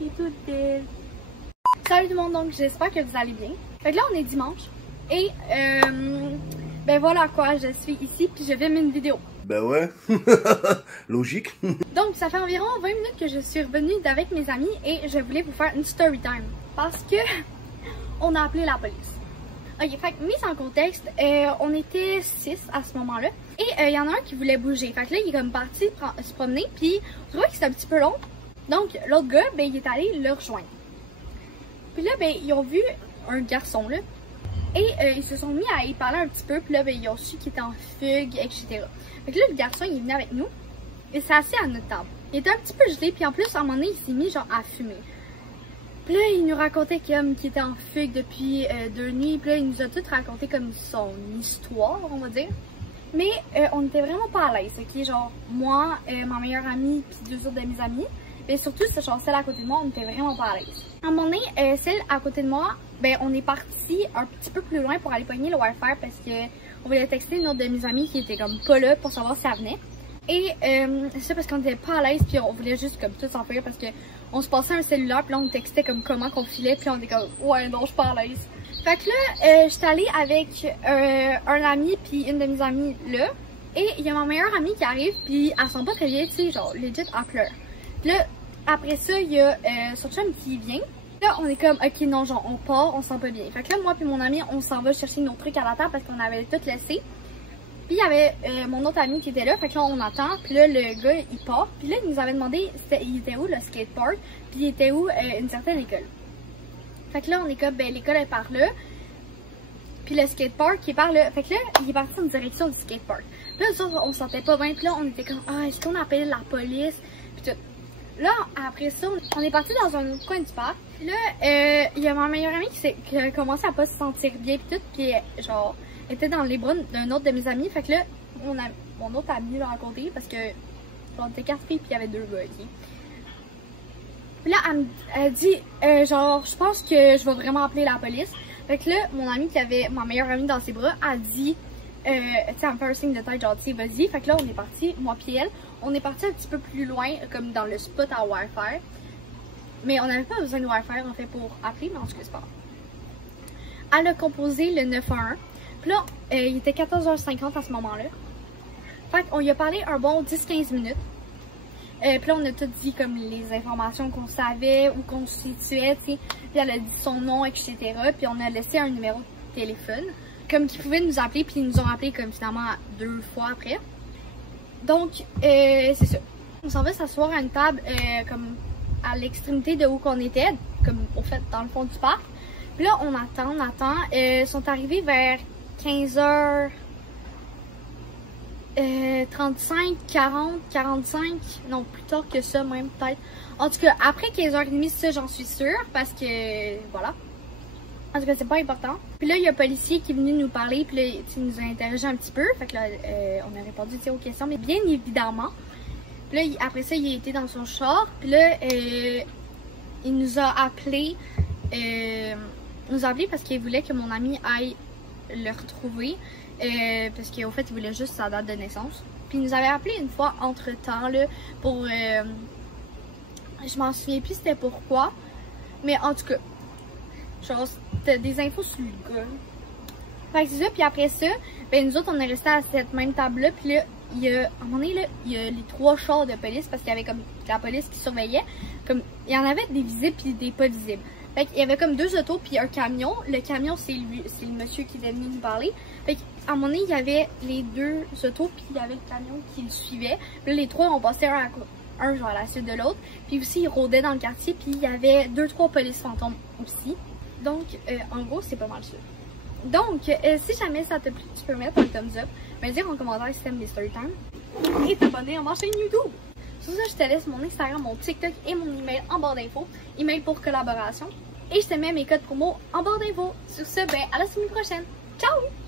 Et toute belle. Salut tout le monde, donc j'espère que vous allez bien. Fait que là on est dimanche et ben voilà quoi, je suis ici puis je filme une vidéo. Ben ouais, logique. Donc ça fait environ 20 minutes que je suis revenue avec mes amis et je voulais vous faire une story time parce que on a appelé la police. Ok, fait que mise en contexte, on était 6 à ce moment-là et il y en a un qui voulait bouger. Fait que là il est comme parti se promener puis je trouvais que c'était un petit peu long. Donc l'autre gars, ben il est allé le rejoindre. Puis là, ben, ils ont vu un garçon, là, et ils se sont mis à y parler un petit peu, puis là, ben, ils ont su qu'il était en fugue, etc. Fait que là, le garçon, il est venu avec nous, et s'est assis à notre table. Il était un petit peu gelé, puis en plus, à un moment donné, il s'est mis, genre, à fumer. Puis là, il nous racontait qu'il était en fugue depuis 2 nuits, puis là, il nous a tout raconté comme son histoire, on va dire. Mais on était vraiment pas à l'aise, ok? Genre, moi, ma meilleure amie, puis 2 autres de mes amis. Et surtout, genre, celle à côté de moi, on était vraiment pas à l'aise. À un moment donné, celle à côté de moi, ben, on est parti un petit peu plus loin pour aller pogner le Wi-Fi parce que on voulait texter une autre de mes amies qui était comme pas là pour savoir si elle venait. Et c'est ça parce qu'on était pas à l'aise puis on voulait juste comme tout s'enfuir parce que on se passait un cellulaire puis là on textait comme comment qu'on filait puis on était comme ouais non je suis pas à l'aise. Fait que là, j'étais allée avec un ami puis une de mes amies là et il y a ma meilleure amie qui arrive puis elle sent pas très bien, tu sais, genre legit elle pleure. Puis là, après ça, il y a son chum qui vient. Là, on est comme, ok, non, genre, on part, on se sent pas bien. Fait que là, moi puis mon ami, on s'en va chercher nos trucs à la table parce qu'on avait tout laissé. Puis il y avait mon autre ami qui était là, fait que là, on attend. Puis là, le gars, il part. Puis là, il nous avait demandé, il était où le skatepark, puis il était où une certaine école. Fait que là, on est comme, ben, l'école est par là. Puis le skatepark qui est par là. Fait que là, il est parti en direction du skatepark. Puis là, nous autres, on se sentait pas bien. Puis là, on était comme, ah, est-ce qu'on appelle la police? Puis tout. Là, après ça, on est parti dans un autre coin du parc. Là, il y a ma meilleure amie qui a commencé à pas se sentir bien pis tout, puis genre, était dans les bras d'un autre de mes amis. Fait que là, mon autre ami l'a raconté parce que on était 4 filles puis il y avait 2 gars ici. Puis là, elle dit, genre, je pense que je vais vraiment appeler la police. Fait que là, mon amie qui avait ma meilleure amie dans ses bras, a dit, tu sais, elle me fait un signe de tête, genre, tu sais, vas-y. Fait que là, on est parti, moi pis elle. On est parti un petit peu plus loin, comme dans le spot à Wi-Fi. Mais on n'avait pas besoin de Wi-Fi, en fait, pour appeler, mais en tout cas, c'est pas grave. Elle a composé le 911. Puis là, il était 14h50 à ce moment-là. Fait qu'on lui a parlé un bon 10-15 minutes. Puis là, on a tout dit, comme, les informations qu'on savait, où qu'on se situait, tu sais. Puis elle a dit son nom, etc. Puis on a laissé un numéro de téléphone. Comme qu'ils pouvaient nous appeler, puis ils nous ont appelé, comme, finalement, 2 fois après. Donc, c'est ça. On s'en va s'asseoir à une table comme à l'extrémité de où qu'on était, comme au fait dans le fond du parc. Puis là, on attend. Ils sont arrivés vers 15h35, 40, 45, non plus tard que ça même peut-être. En tout cas, après 15h30, ça j'en suis sûre parce que voilà. En tout cas, c'est pas important. Puis là, il y a un policier qui est venu nous parler, puis là, il nous a interrogé un petit peu. Fait que là, on a répondu aux questions, mais bien évidemment. Puis là, après ça, il était dans son char. Puis là, il nous a appelé. Parce qu'il voulait que mon ami aille le retrouver. Parce qu'au fait, il voulait juste sa date de naissance. Puis il nous avait appelé une fois entre-temps, là, pour... je m'en souviens plus c'était pourquoi. Mais en tout cas... Genre, c'était des infos sur le gars. Fait que c'est ça, puis après ça, ben nous autres, on est restés à cette même table-là, puis là, il y a, à un moment donné, là, il y a les 3 chars de police, parce qu'il y avait comme la police qui surveillait. Comme, il y en avait des visibles puis des pas visibles. Fait qu'il y avait comme 2 autos puis un camion. Le camion, c'est le monsieur qui est venu nous parler. Fait qu'à un moment donné, il y avait les 2 autos, puis il y avait le camion qui le suivait. Puis là, les 3, on passait un genre à la suite de l'autre. Puis aussi, ils rôdaient dans le quartier, puis il y avait 2-3 polices fantômes aussi. Donc, en gros, c'est pas mal ça. Donc, si jamais ça t'a plu, tu peux mettre un thumbs up, me dire en commentaire si t'aimes les storytime et t'abonner à ma chaîne YouTube. Sur ça, je te laisse mon Instagram, mon TikTok et mon email en barre d'infos. Email pour collaboration. Et je te mets mes codes promo en barre d'infos. Sur ce, ben, à la semaine prochaine. Ciao!